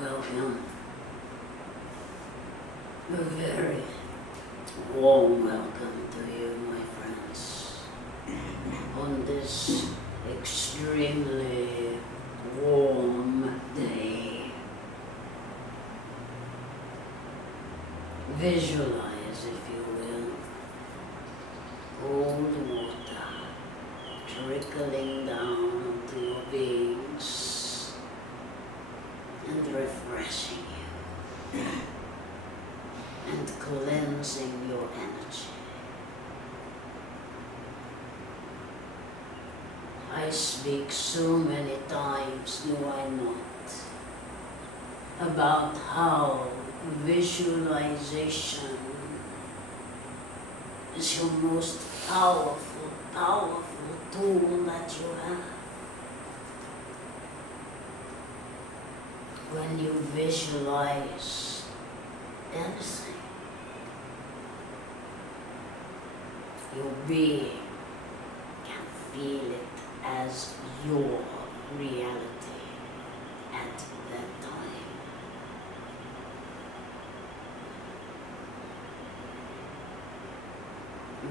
Welcome. A very warm welcome to you, my friends, on this extremely warm day. Visualize, if you will, cold water trickling down onto your beings and refreshing you and cleansing your energy. I speak so many times, do I not, about how visualization is your most powerful tool that you have. When you visualize anything, your being can feel it as your reality at that time.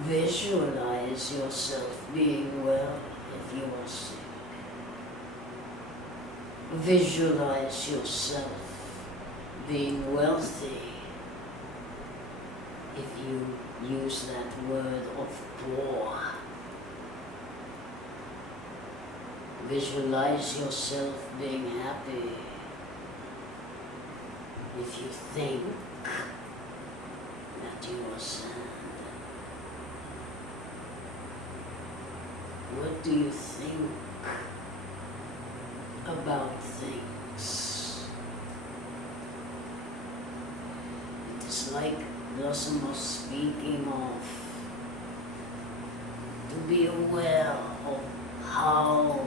Visualize yourself being well if you are sick. Visualize yourself being wealthy if you use that word of poor. Visualize yourself being happy if you think that you are sad. What do you think about things? It is like Blossom was speaking of, to be aware of how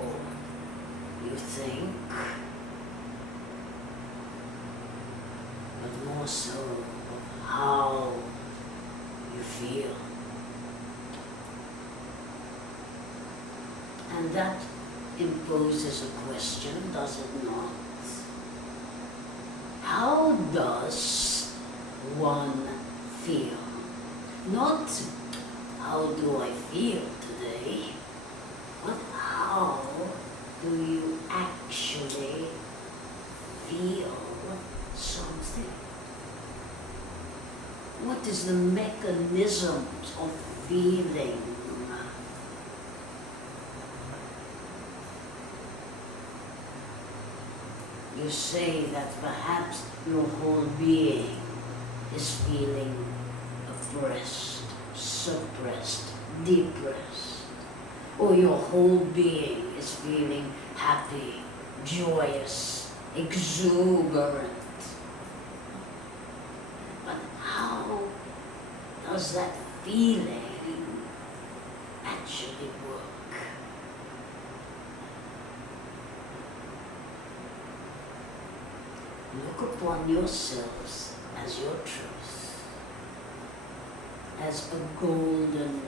you think, but more so of how you feel. And that imposes a question, does it not? How does one feel? Not how do I feel today, but how do you actually feel something? What is the mechanisms of feeling? You say that perhaps your whole being is feeling oppressed, suppressed, depressed, or your whole being is feeling happy, joyous, exuberant. But how does that feeling actually work? Look upon yourselves as your truth, as a golden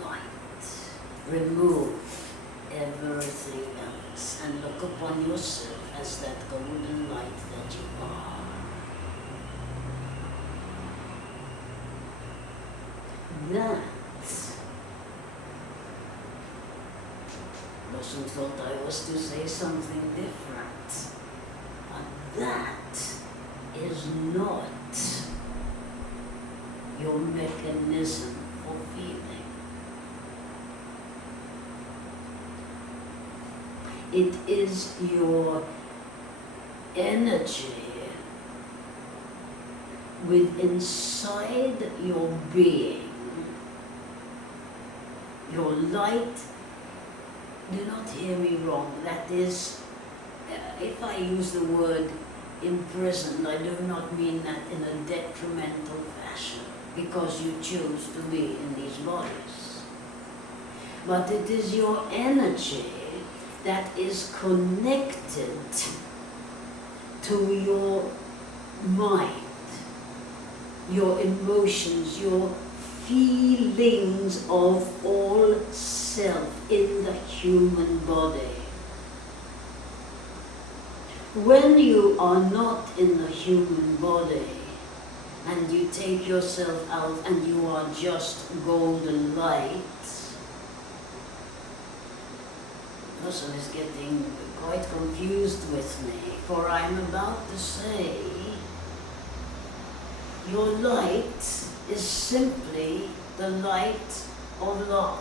light. Remove everything else and look upon yourself as that golden light that you are. That, Blossom thought I was to say something different. That is not your mechanism for feeling. It is your energy with inside your being, your light. Do not hear me wrong. That is, if I use the word imprisoned, I do not mean that in a detrimental fashion, because you choose to be in these bodies. But it is your energy that is connected to your mind, your emotions, your feelings of all self in the human body. When you are not in the human body and you take yourself out and you are just golden light, the person is getting quite confused with me, for I'm about to say your light is simply the light of love.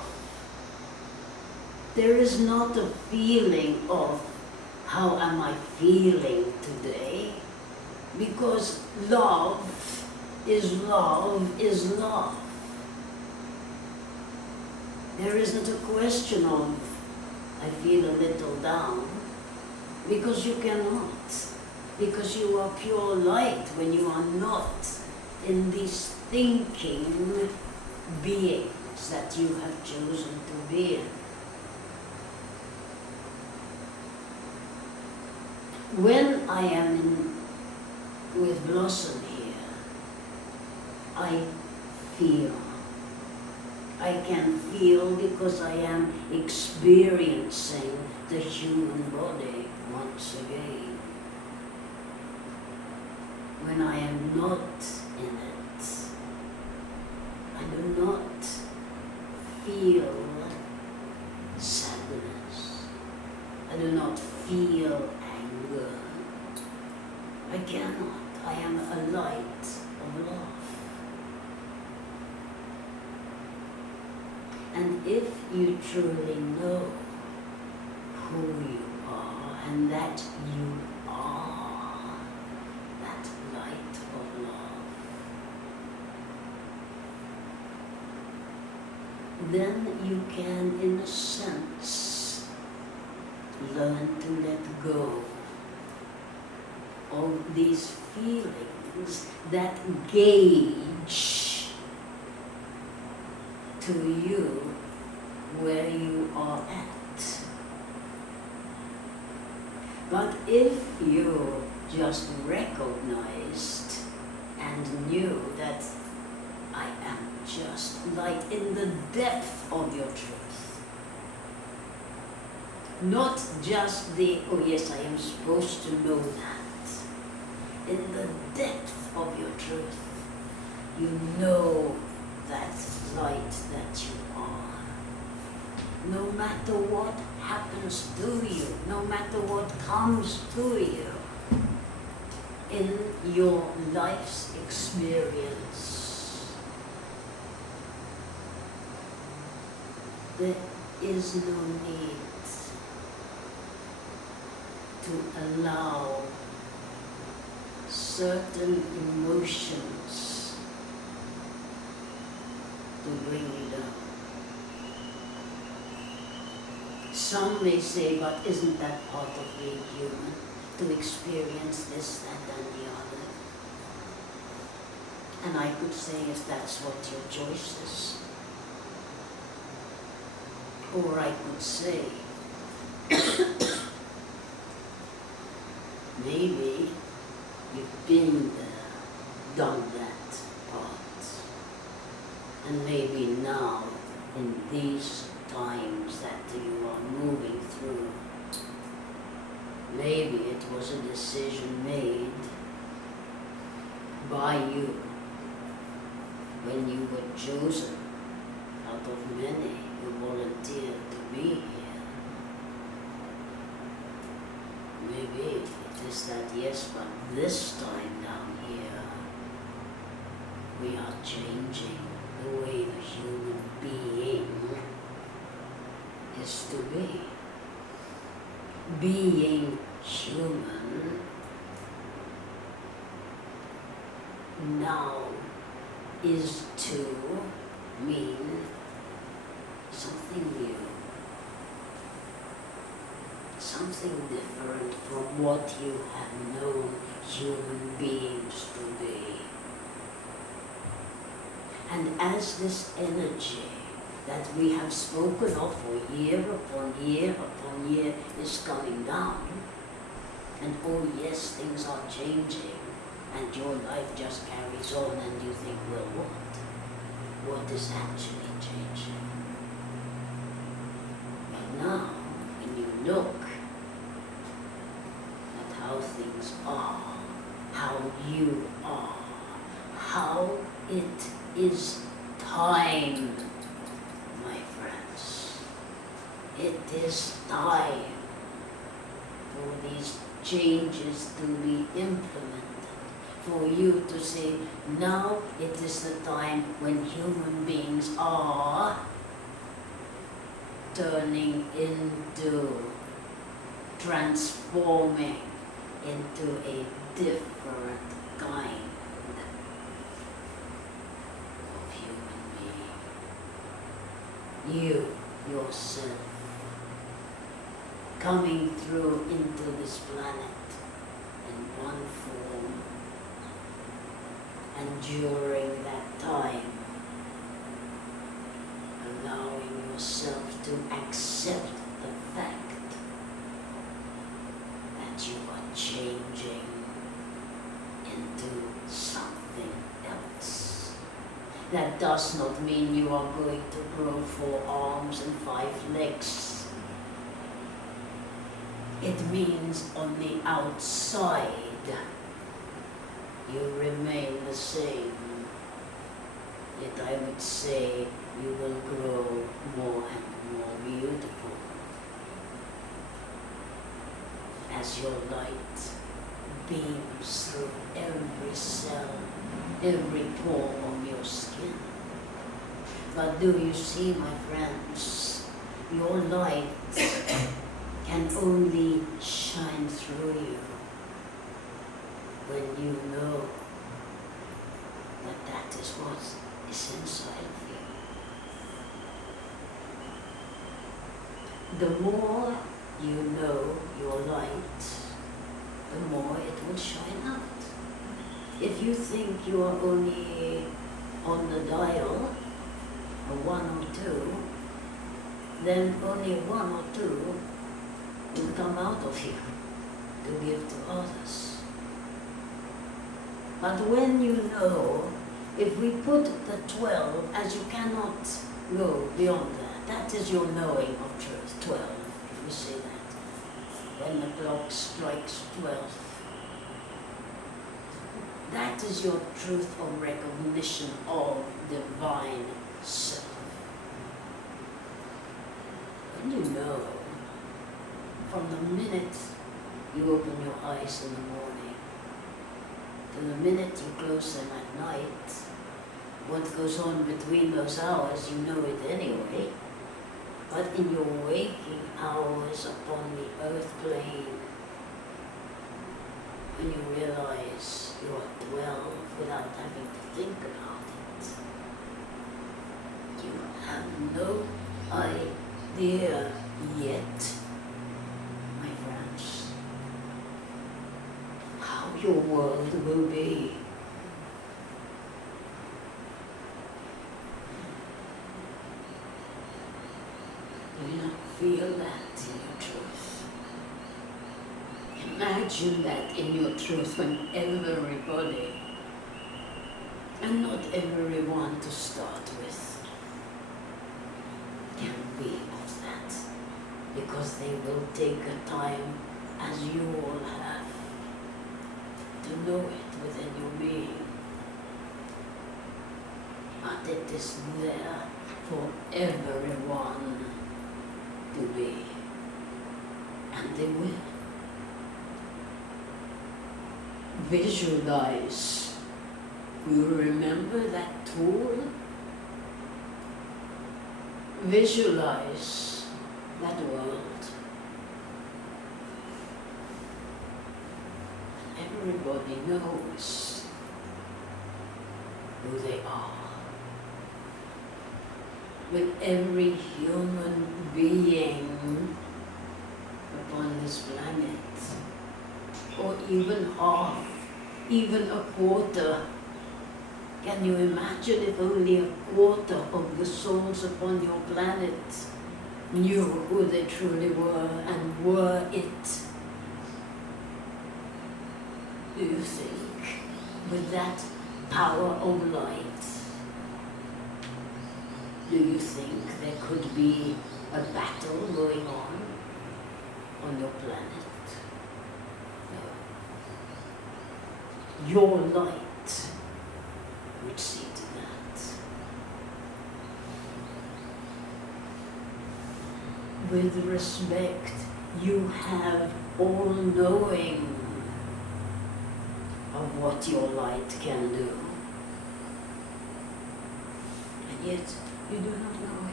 There is not a feeling of how am I feeling today, because love is love is love. There isn't a question of I feel a little down, because you cannot, because you are pure light when you are not in these thinking beings that you have chosen to be in. When I am with Blossom here, I feel. I can feel because I am experiencing the human body once again. When I am not in it, I do not feel sadness. I do not feel anger. I cannot. I am a light of love. And if you truly know who you are and that you are that light of love, then you can, in a sense, learn to let go of these feelings that gauge to you where you are at. But if you just recognized and knew that I am just light in the depth of your truth, not just the, oh yes, I am supposed to know that, in the depth of your truth, you know that light that you are. No matter what happens to you, no matter what comes to you in your life's experience, there is no need to allow certain emotions to bring you down. Some may say, but isn't that part of being human, to experience this, that, and the other? And I could say, if that's what your choice is. Or I could say, maybe you've been there, done that part. And maybe now, in these times that you are moving through, maybe it was a decision made by you when you were chosen out of many who volunteered to be here. Maybe it is that, yes, but this time down here, we are changing the way the human being is to be. Being human now is to mean something new, something different from what you have known human beings to be. And as this energy that we have spoken of for year upon year upon year is coming down, and oh yes, things are changing, and your life just carries on, and you think, well, what is actually changing? But now, when you look at how you are. How it is time, my friends. It is time for these changes to be implemented, for you to say, now it is the time when human beings are turning into, transforming into a different kind of human being. You, yourself, coming through into this planet in one form, and during that time, allowing yourself to accept the fact that you are changing into something else. That does not mean you are going to grow 4 arms and 5 legs. It means on the outside you remain the same, yet I would say you will grow more and more beautiful as your light beams through every cell, every pore of your skin. But do you see, my friends, your light can only shine through you when you know that that is what is inside of you. The more you know your light, the more it will shine out. If you think you are only on the dial, a 1 or 2, then only 1 or 2 will come out of you to give to others. But when you know, if we put the 12, as you cannot go beyond that, that is your knowing of truth, 12, if we say that. When the clock strikes 12, that is your truth of recognition of divine self. When you know, from the minute you open your eyes in the morning to the minute you close them at night, what goes on between those hours, you know it anyway. But in your waking hours upon the earth plane, when you realize you are 12 without having to think about it, you have no idea yet, my friends, how your world will be. Do you not feel that in your truth? Imagine that in your truth when everybody, and not everyone to start with, can be of that, because they will take a time, as you all have, to know it within your being. But it is there for everyone to be, and they will. Visualize. You remember that tool? Visualize that world. Everybody knows who they are. With every human being upon this planet, or even half, even a quarter. Can you imagine if only a quarter of the souls upon your planet knew who they truly were and were it? Do you think, with that power of light, do you think there could be a battle going on your planet? No. your light would see to that. With respect, you have all knowing of what your light can do. And yet, you do not know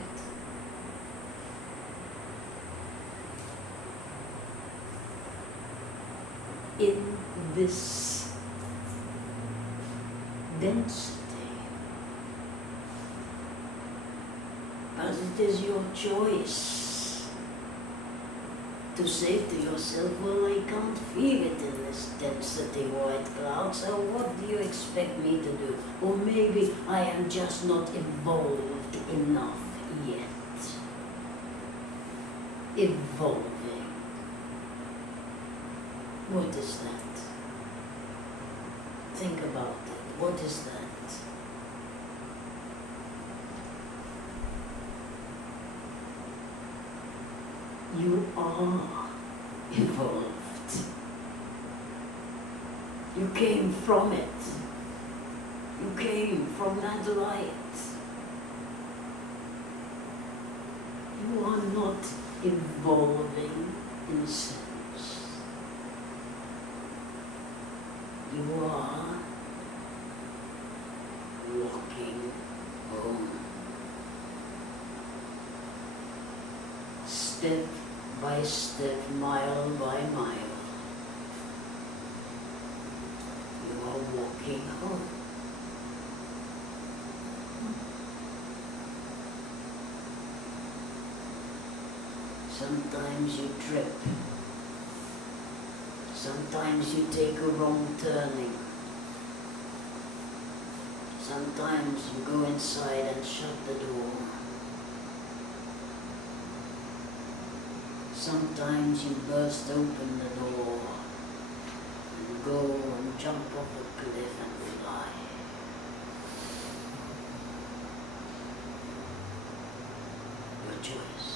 it. In this density, as it is your choice to say to yourself, well, I can't feel it in this density white cloud, so what do you expect me to do? Or maybe I am just not evolved enough yet. Evolving. What is that? Think about it. What is that? You are evolved. You came from it. You came from that light. You are not evolving in a sense. You are walking home. Step by step, mile by mile, you are walking home. Sometimes you trip. Sometimes you take a wrong turning. Sometimes you go inside and shut the door. Sometimes you burst open the door and go and jump off a cliff and fly. Your choice.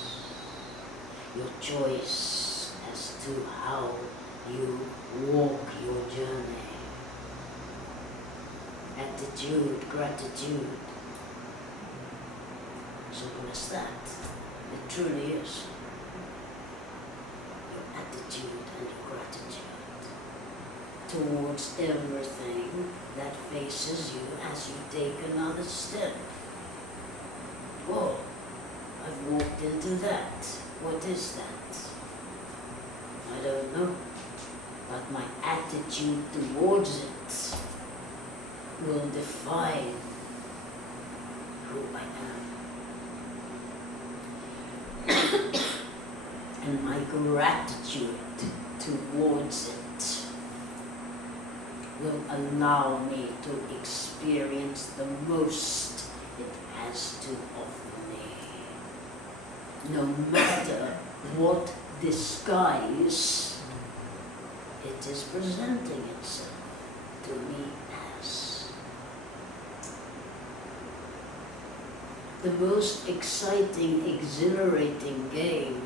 Your choice as to how you walk your journey. Attitude, gratitude. Simple as that. It truly is. Your attitude and your gratitude towards everything that faces you as you take another step. Whoa, I've walked into that. What is that? I don't know. But my attitude towards it will define who I am. And my gratitude towards it will allow me to experience the most it has to offer me. No matter what disguise it is presenting itself to me as. The most exciting, exhilarating game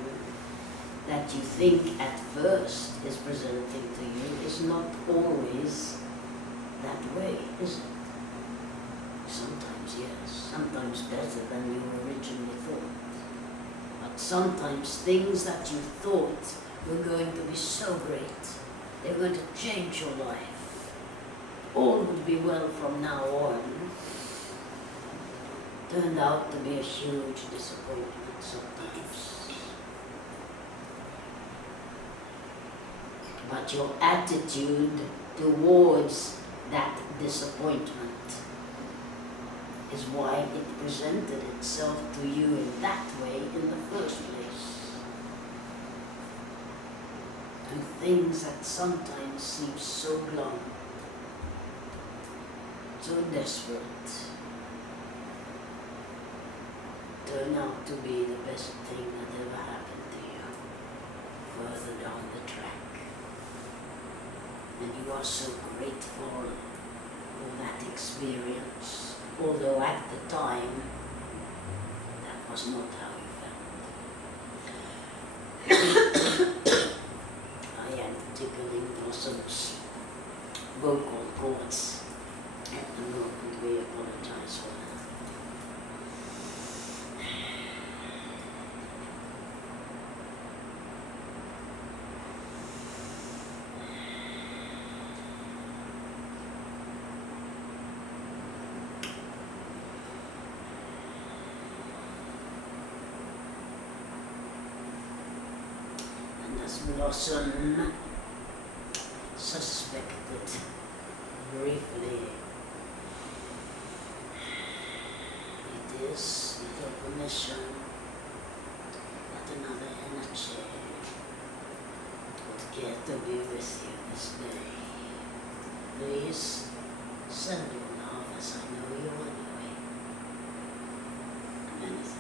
that you think at first is presenting to you is not always that way, is it? Sometimes yes, sometimes better than you originally thought. But sometimes things that you thought were going to be so great, they're going to change your life. All would be well from now on. Turned out to be a huge disappointment sometimes. But your attitude towards that disappointment is why it presented itself to you in that way in the first place. And things that sometimes seem so glum, so desperate, turn out to be the best thing that ever happened to you further down the track. And you are so grateful for that experience, although at the time that was not how you felt. I am tickling blossoms vocal cords at the moment. We apologize for that. And as Blossom suspected briefly, it is with your permission that another energy would care to be with you this day. Please send your love as I know you are doing. Many thanks.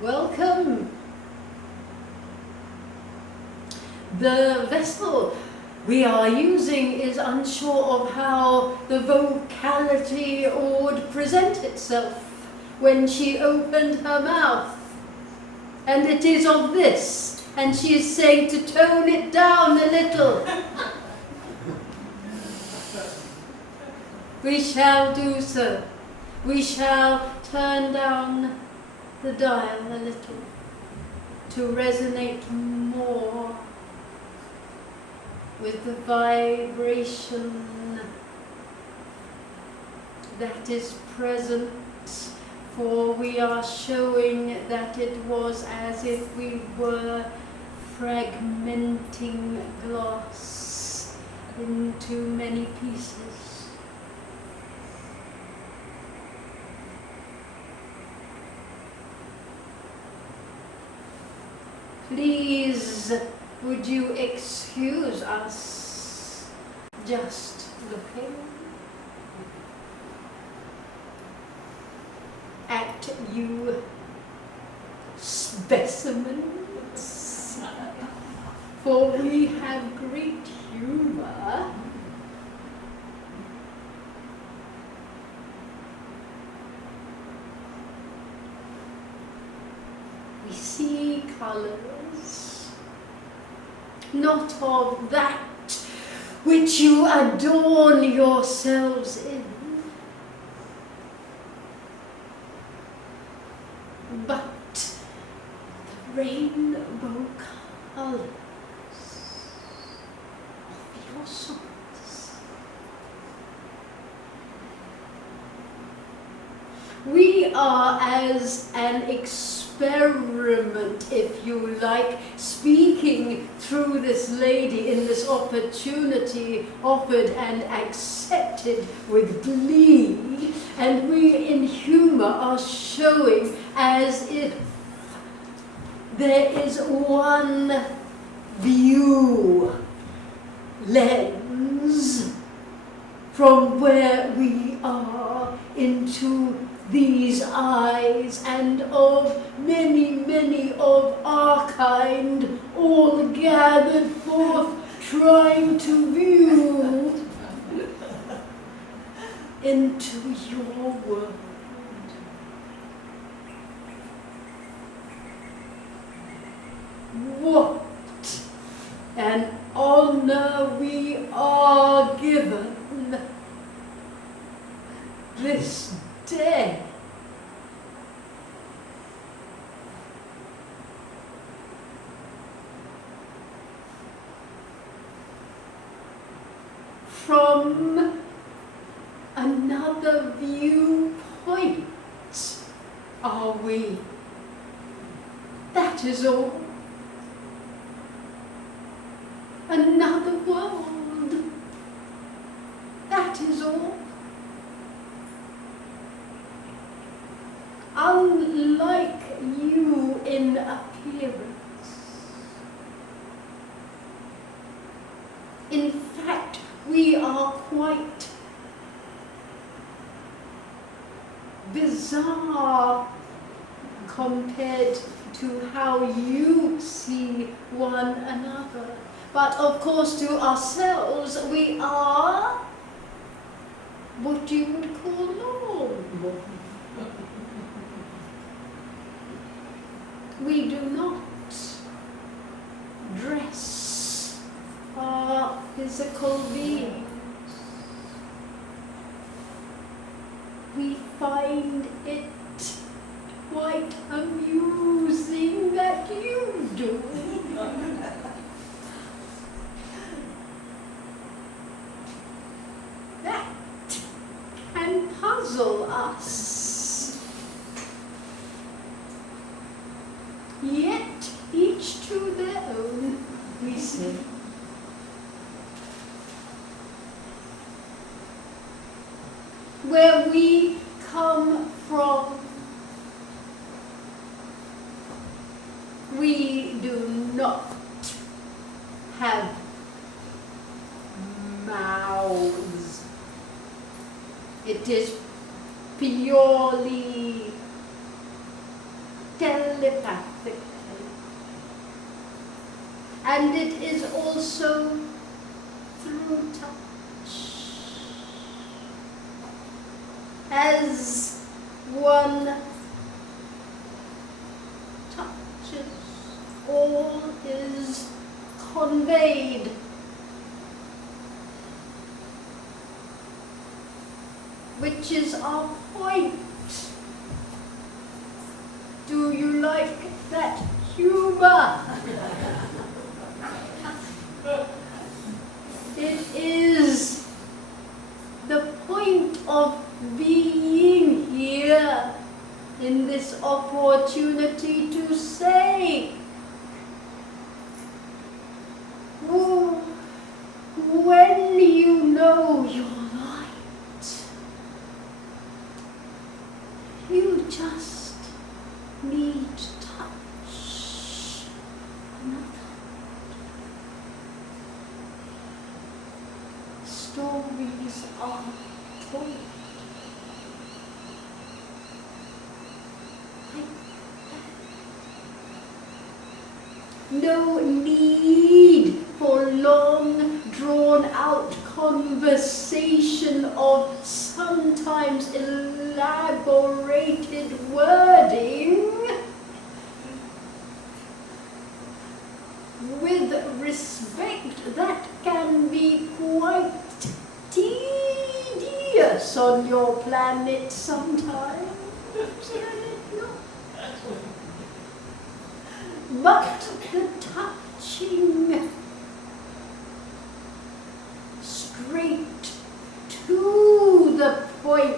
Welcome. The vessel we are using is unsure of how the vocality would present itself when she opened her mouth. And it is of this, and she is saying to tone it down a little. We shall do so. We shall turn down the dial a little to resonate more with the vibration that is present, for we are showing that it was as if we were fragmenting glass into many pieces. Please, would you excuse us just looking at you specimens? For we have great humor. We see colors, not of that which you adorn yourselves in, but the rainbow colors of your souls. We are as an experiment, if you like, speaking through this lady in this opportunity offered and accepted with glee, and we in humor are showing as if there is one view lens from where we are into these eyes, and of many, many of our kind, all gathered forth, trying to view into your world. what an honor we are given this day. From another viewpoint are we. That is all. Another world. That is all. Unlike you in appearance. In fact, we are quite bizarre compared to how you see one another. But of course, to ourselves, we are what you would call normal. We do not dress our physical beings. We find it quite amusing that you do. That can puzzle us. Yet each to their own, we say. Where we come from, we do not have mouths. It is purely telepathic. And it is also through touch. As one touches, all is conveyed. Which is our point. Do you like that humor? It is the point of being here in this opportunity to say, oh, when you know you're right, you just need touch another. Stories are told. No need for long, drawn-out conversation of sometimes elaborated wording with respect that can be quite tedious on your planet sometimes. But the touching straight to the point,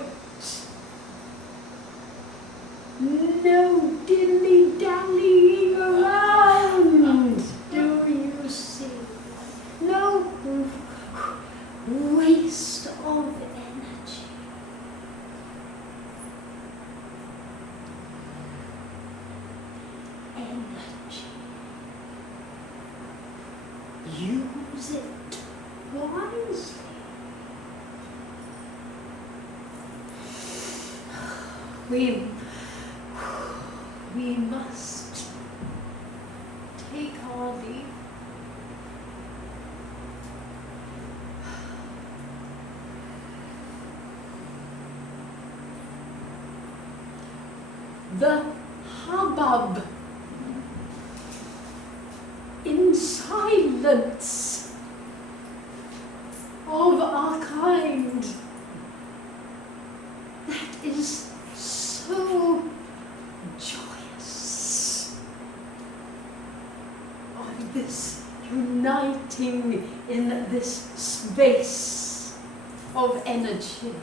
no dilly-dallying around, do you see? No waste of energy. Use it wisely. We must take our leave. The hubbub in silence of our kind. That is so joyous. Of this uniting in this space of energy.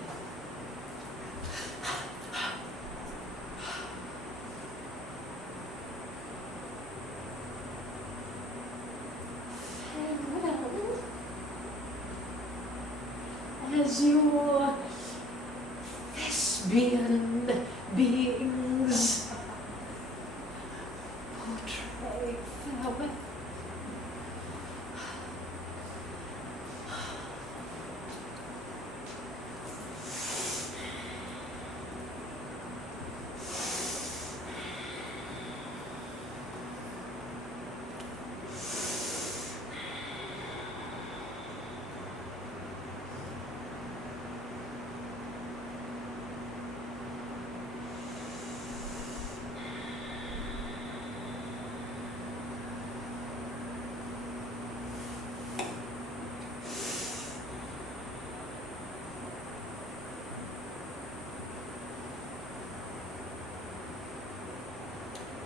Farewell. As your thespian beings portray farewell.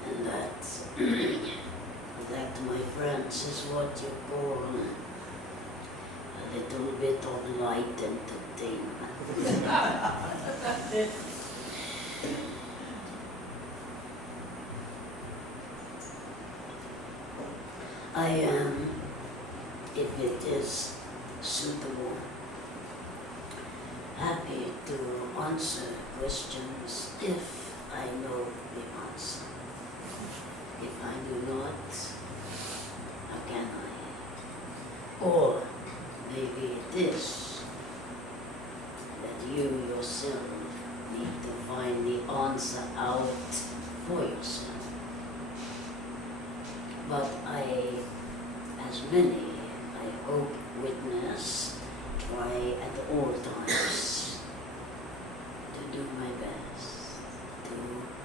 And that, my friends, is what you call a little bit of light entertainment. I am, if it is suitable, happy to answer questions if I know the answer. If I do not, how can I? Or maybe it is that you yourself need to find the answer out for yourself. But I, as many, I hope, witness, try at all times to do my best, to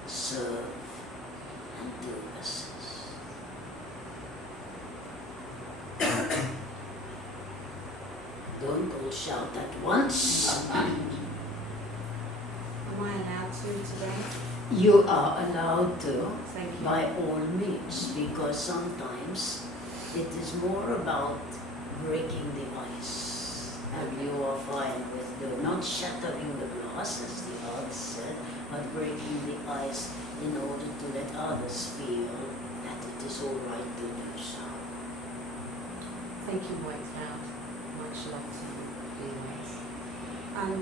serve and to assist. Don't all shout at once. Am I allowed to today? You are allowed to, Thank you. by all means, because sometimes it is more about breaking the ice. And you are fine with doing, not shattering the glass, as the others said, but breaking the ice in order to let others feel that it is all right to do so. Thank you, Goodchild. Much love to you, always.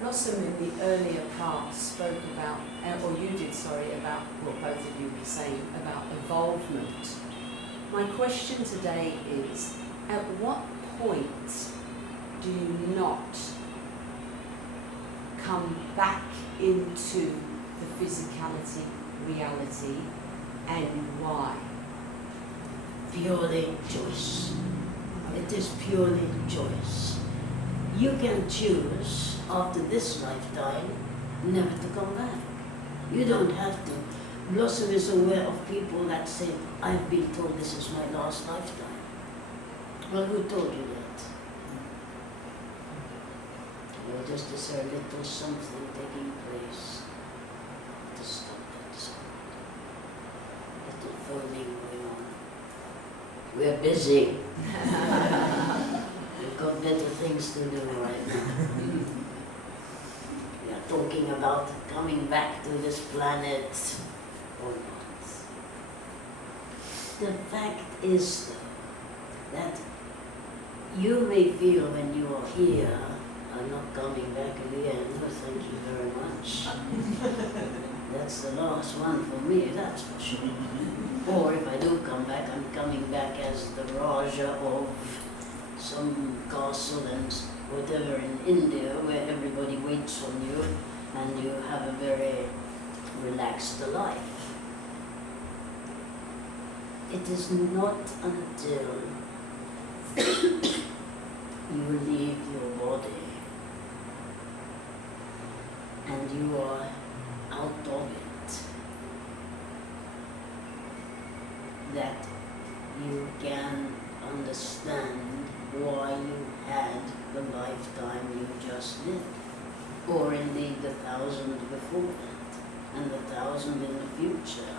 Blossom in the earlier part spoke about, or you did, sorry, about what both of you were saying about evolvement. My question today is, at what point do you not come back into the physicality, reality, and why? Purely choice. It is purely choice. You can choose after this lifetime never to come back. You don't have to. Blossom is aware of people that say, I've been told this is my last lifetime. Well, who told you that? Well, just is there a little something taking place to stop that sound? Little phoning going on. We're busy. We've got better things to do right now. We are talking about coming back to this planet or not. The fact is, though, that you may feel when you are here, I'm not coming back again. No, thank you very much. That's the last one for me, that's for sure. Or if I do come back, I'm coming back as the Raja of some castle and whatever in India, where everybody waits on you and you have a very relaxed life. It is not until you leave your body and you are out of it that you can understand why you had the lifetime you just did, or indeed the 1,000 before that, and the 1,000 in the future,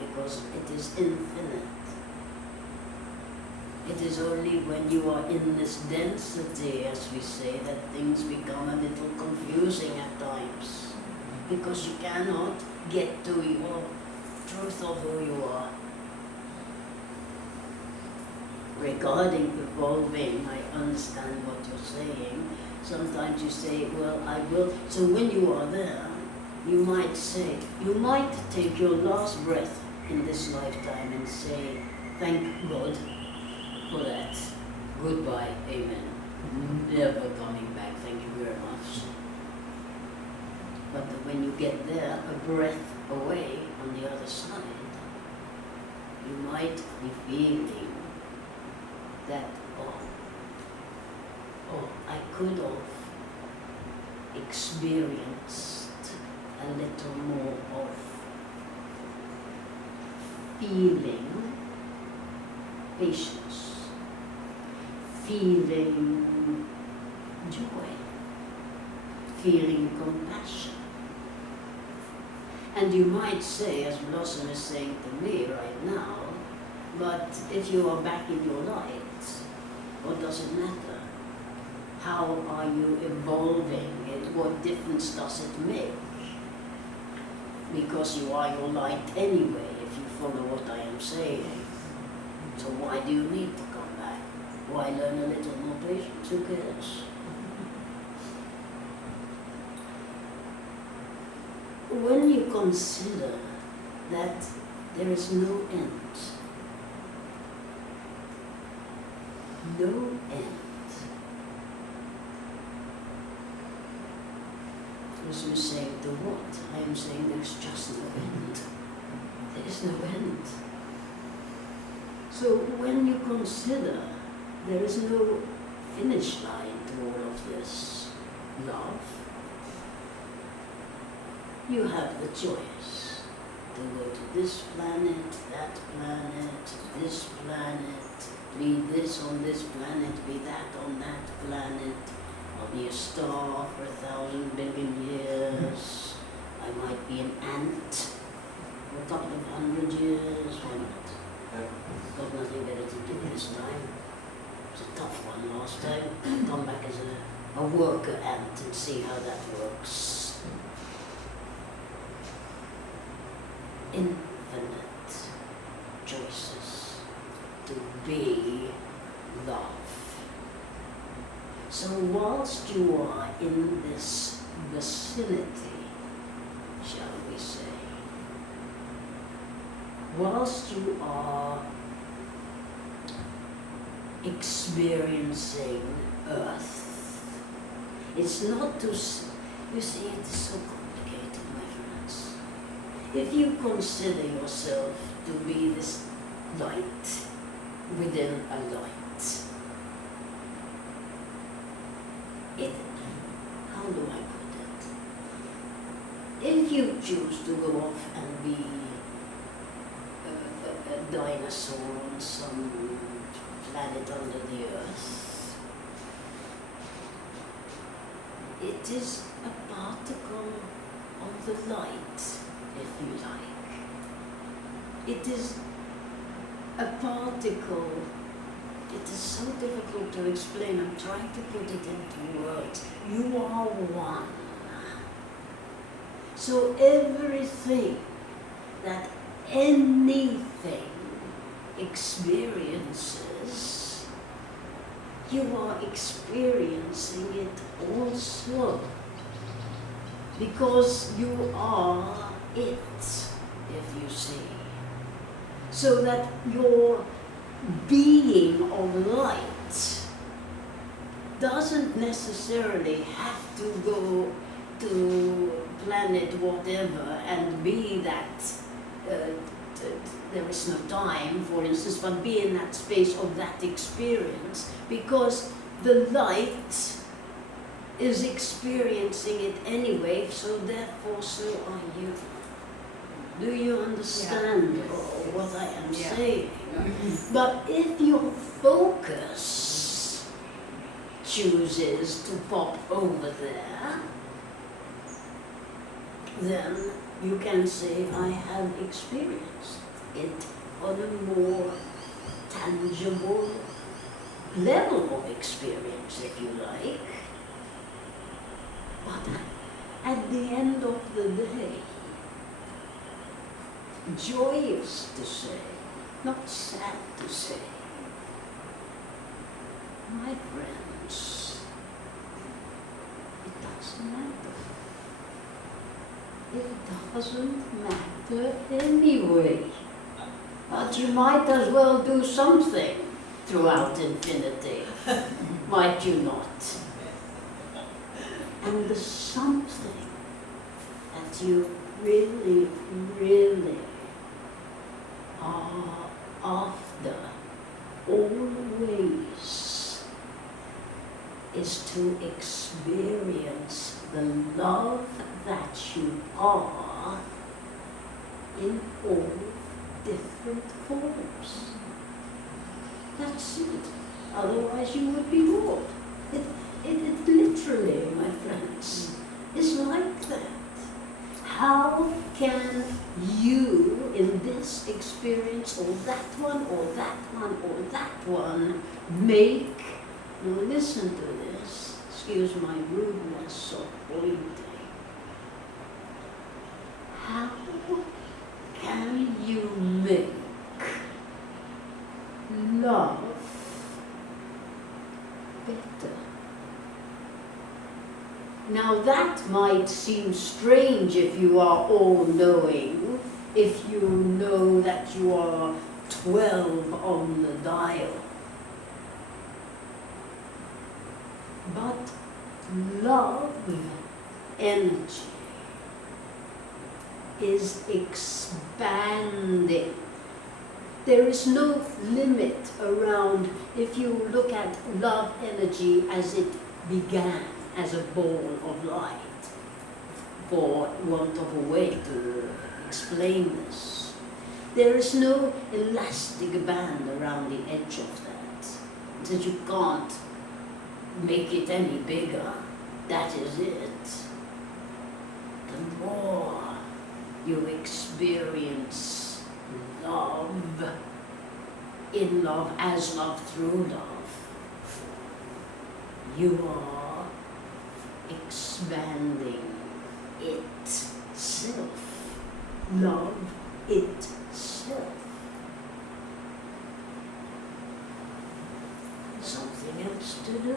because it is infinite. It is only when you are in this density, as we say, that things become a little confusing at times, because you cannot get to your truth of who you are. Regarding evolving, I understand what you're saying. Sometimes you say, well, I will. So when you are there, you might say, you might take your last breath in this lifetime and say, thank God for that. Goodbye, amen. Never coming back, thank you very much. But when you get there, a breath away on the other side, you might be feeling that, oh, I could have experienced a little more of feeling patience, feeling joy, feeling compassion. And you might say, as Blossom is saying to me right now, but if you are back in your light, what does it matter? How are you evolving? What difference does it make? Because you are your light anyway, if you follow what I am saying. So why do you need to come back? Why learn a little more patience? Who cares? When you consider that there is no end, no end. As you say, the what? I am saying there's just no end. There is no end. So when you consider there is no finish line to all of this love, you have the choice to go to this planet, that planet, this planet, be this on this planet, be that on that planet. I'll be a star for 1,000 billion years. I might be an ant for a couple of 100 years. Why not? Got nothing better to do this time. It was a tough one last time. Come back as a worker ant and see how that works. Infinite choices to be love. So whilst you are in this vicinity, shall we say, whilst you are experiencing Earth, it's not to, you see, it is so complicated, my friends. If you consider yourself to be this light within a light, how do I put it? If you choose to go off and be a dinosaur on some planet under the earth, it is a particle of the light, if you like. It is a particle. It is so difficult to explain. I'm trying to put it into words. You are one. So everything that anything experiences, you are experiencing it also. Because you are it, if you see. So that your being of light doesn't necessarily have to go to planet whatever and be that there is no time, for instance, but be in that space of that experience, because the light is experiencing it anyway, so therefore so are you. Do you understand what I am Yeah. saying? But if your focus chooses to pop over there, then you can say, I have experienced it on a more tangible level of experience, if you like. But at the end of the day, joyous to say, not sad to say, my friends, it doesn't matter. It doesn't matter anyway. But you might as well do something throughout infinity, might you not? And the something that you really, really are after always is to experience the love that you are in all different forms. That's it. Otherwise you would be bored. It literally, my friends, is like that. How can you, in this experience, or that one, or that one, or that one, make, now listen to this, excuse my rudeness of pointing. How can you make love better? Now that might seem strange if you are all-knowing, if you know that you are 12 on the dial. But love energy is expanding. There is no limit around, if you look at love energy as it began, as a ball of light, for want of a way to explain this. There is no elastic band around the edge of that, that you can't make it any bigger. That is it. The more you experience love, in love, as love, through love, you are expanding itself. Love itself. Something else to do.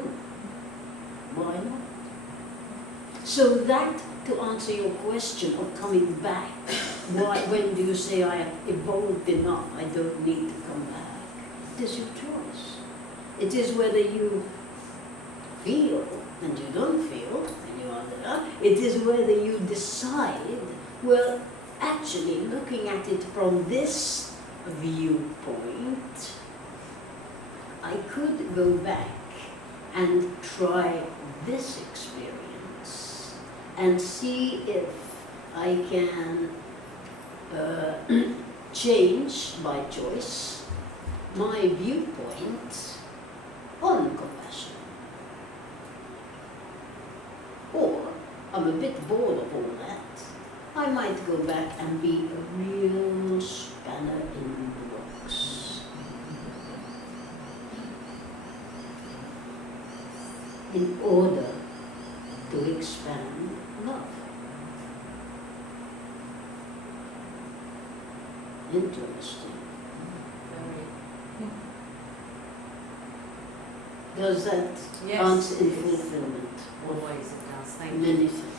Why not? So that, to answer your question of coming back, why, when do you say I have evolved enough, I don't need to come back? It is your choice. It is whether you feel and you don't feel, and you are there. It is whether you decide, well, actually looking at it from this viewpoint, I could go back and try this experience and see if I can change by choice my viewpoint on compassion. Or I'm a bit bored of all that. I might go back and be a real spanner in the works. In order to expand love. Interesting. Very. Does that Yes, answer in it is. fulfillment? Always it does. Thank you. Many thanks.